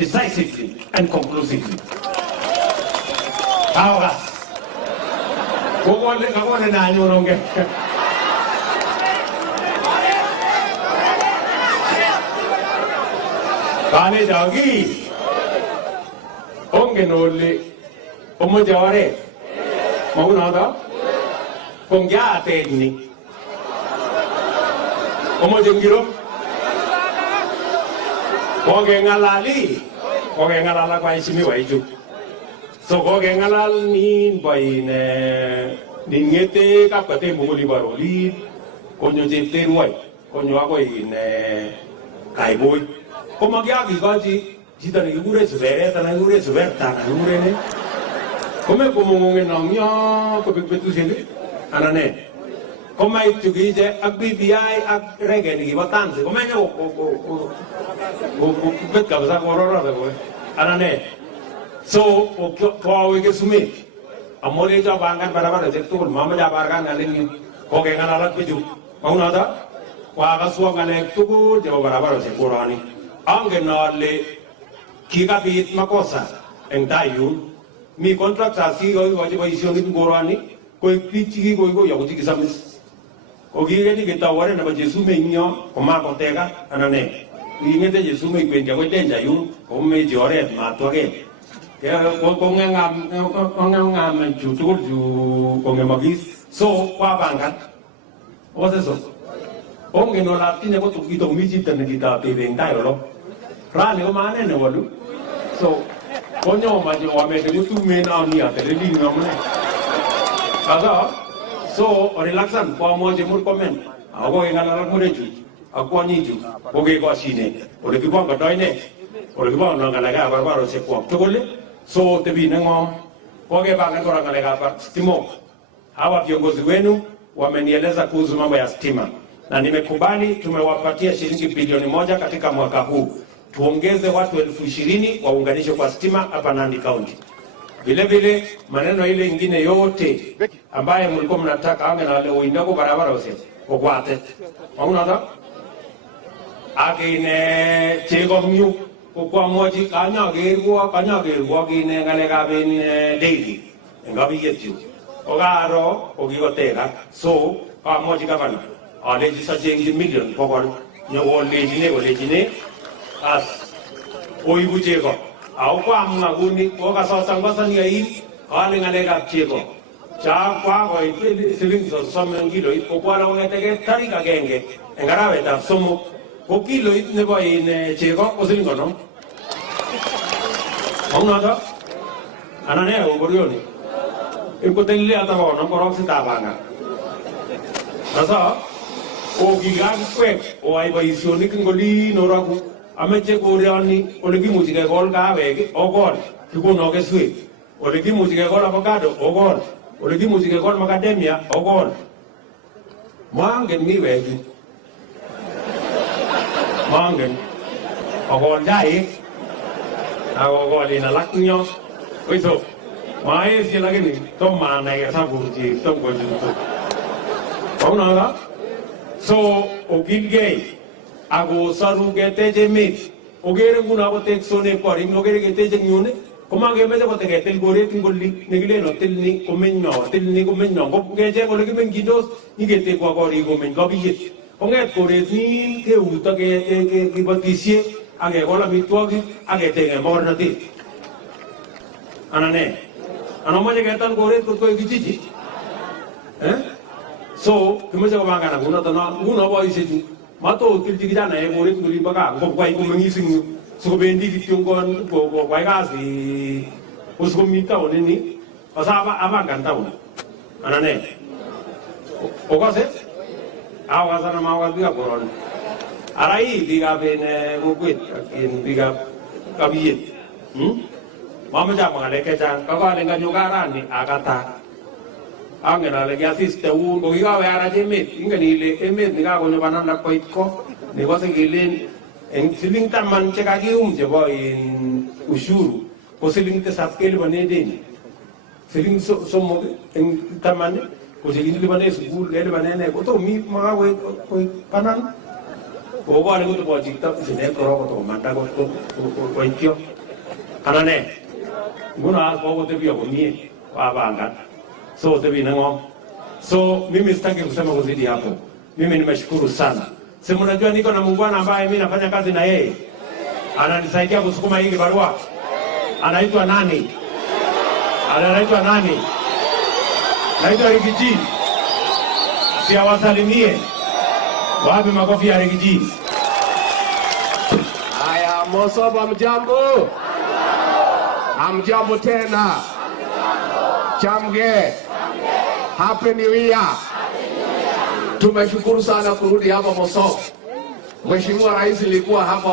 decisively and conclusively. Ahora, ¿cómo le hago de daño no que? Kane jagi, onge nolli, omo jaware, mau nada, kongya ateni, omo jengiro, koge ngalala kwa isimi waiju. So koge ngalal ni bayi ne ningete kapate muli baroli, konyo jete ruai, konyo ako ne kaiboy. Como que aquí gaji jita ni gure subere ta na gure subere ta na gure ne como un nomio ko betu sini anane como itu gije akbibi ak rege ni batanse como ne o bet ka za korora da ko anane so ko awe ke sumi amole ja bangan barabar je to mama ja bargan ngalin ko ke ngala biju mau nada wa ga suwa ngale tu je barabar je korani Angenale kikabit makosa eng tayo mi contract sa sigo ko isyon ng gorani ko pichi ko yaguti kisamis o gigeni kita ware na ba Jesu menyo koma ko tega anane ingete Jesu me kwen ko denja yu ko me jore ma to ke ko ngam jutur ju ko magis so kwa bangat o eso onge no la tiene ko tukito miji tan kita pebeng tayo lo rani ko mane ne walu so konyo ma je wa me de tu me na ni ate le li no me kaza so relaxan ko mo je mur komen ago ngala mo re ju ako ni ju ko ge ko sine o le ki bon ka doi ne o le ki bon no ngala ga barbaro se ko to gole so te bi ne ngom ko ge ba ngala ngala ga ba stimo hawa viongozi wenu wamenieleza kuhusu mambo ya stima na nimekubali tumewapatia shilingi bilioni 1 katika mwaka huu tuongeze watu 20,000 waunganishe kwa stima hapa Nandi County. Vile vile maneno ile ingine yote ambaye mlikuwa mnataka ange na wale uindako barabara ose kokwate. Mauna agine chego myu kwa moji kanya gerwa gine ngale gaben daily ngabi yetu. Ogaro ogigotera so kwa moji kabana aleji sa jengi million pokor nyo lejine as oibu chego au kwa mngaguni oka sasangasa ni ai ale ngale gap chego cha kwa ko ite siling so samengilo iko kwa la ungetege tarika genge ngarawe ta somo ko kilo ne boy ne chego ko siling no mauna anane o borioni iko tenle ata ko no korok sita banga asa o gigan kwe o ai ba isioni kingoli noraku ameche kuriani olegi mujike gol ka wege ogol kikuno ke swe olegi mujike gol avocado ogol olegi mujike gol macadamia ogol mangen mi wege mangen ogol dai ogol ina laknyo oiso mai si lageni to mana ya sabuji to goju ona so ogilgei ago saru gete jemit ogere nguna ko tek sone kori ogere gete jengune koma ge meje ko tek tel gore tingolli negile no tel ni komenno ko geje ko legi men gidos ni gete ko kori ko men gabiye onget kore ni ke uta ke batisie age gola mitwagi age te morna ti anane anomaje getan gore ko gijiji so kemeje ko mangana nguna to na nguna boy seju mato kilti kijana e gore nguli baka ngo kwai ko mengising so bendi kitongon go kwai kasi usko mita oneni asaba abaganta una anane okase awa sana mawa biga koron arai biga bene gukwit in biga kabiye mama jama ngale kecha ka le nganyugarani akata angena le asiste un go iga ara jeme ingani le emet ni ga go banana koitko ni go singilin en siling taman che ka gium je bo in ushuru ko siling te sapkel banede siling so en taman ko siling le banese gul le banene ko to mi ma go ko panan Kogo ni kutu kwa jikta kusine koro ko manda ko ikyo. Kanane. Nguna kogo tebi ya kuni wabanga. So tebi nango. So mimi sitaki kusema kuzidi hapo. Mimi nimeshukuru sana. Si mnajua niko na muungwana ambaye mimi nafanya kazi na yeye. Ananisaidia kusukuma hii barua. Anaitwa nani? Anaitwa nani? Naitwa Rigathi. Si awasalimie. Wapi makofi ya Rigathi? Haya, Mosoba mjambo. Hamjambo tena. Chamge. Happy New Year. Tumeshukuru sana kurudi hapa Mosoba. Mheshimiwa Rais alikuwa hapa